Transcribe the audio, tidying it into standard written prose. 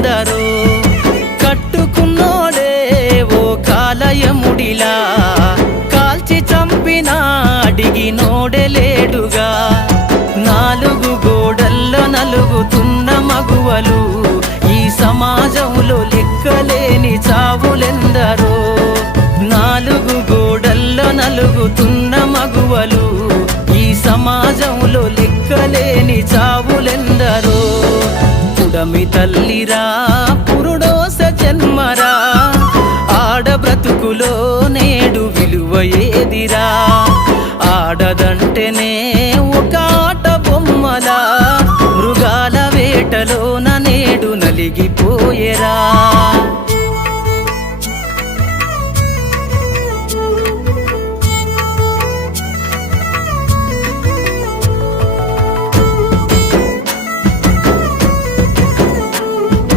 చావులెందరో కట్టుకున్నోడే ఓ కాలయముడిలా కాల్చి చంపినా అడిగినోడే లేడుగా నాలుగు గోడల్లో నలుగుతున్న మగువలు ఈ సమాజంలో లెక్కలేని చావులెందరో నాలుగు గోడల్లో నలుగుతున్న మగువలు ఈ సమాజంలో లెక్కలేని చావులెందరో పుడమి తల్లిరా పురుడోస జన్మరా ఆడ బ్రతుకులో నేడు విలువ ఏదిరా ఆడదంటేనే ఒక ఆట బొమ్మలా మృగాల వేటలోన నేడు నలిగిపోయేరా